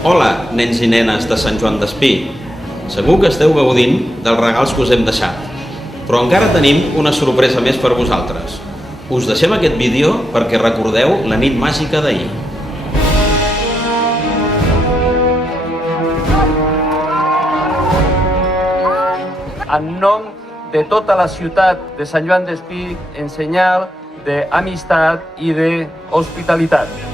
Hola, nens i nenes de Sant Joan d'Espí. Segur que esteu gaudint dels regals que us hem deixat, però encara tenim una sorpresa més per vosaltres. Us deixem aquest vídeo perquè recordeu la nit màgica d'ahir. En nom de tota la ciutat de Sant Joan d'Espí, en senyal d'amistat i d'hospitalitat.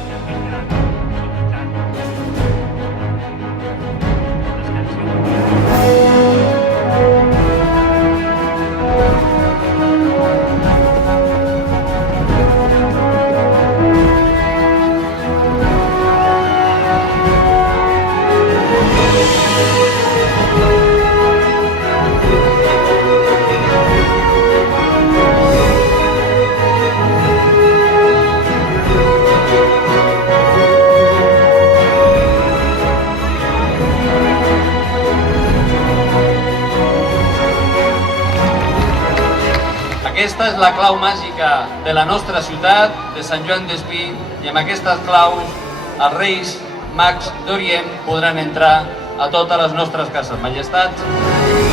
Aquesta és la clau màgica de la nostra ciutat, de Sant Joan d'Espí, i amb aquestes claus els Reis Mags d'Orient podran entrar a totes les nostres cases. Majestats.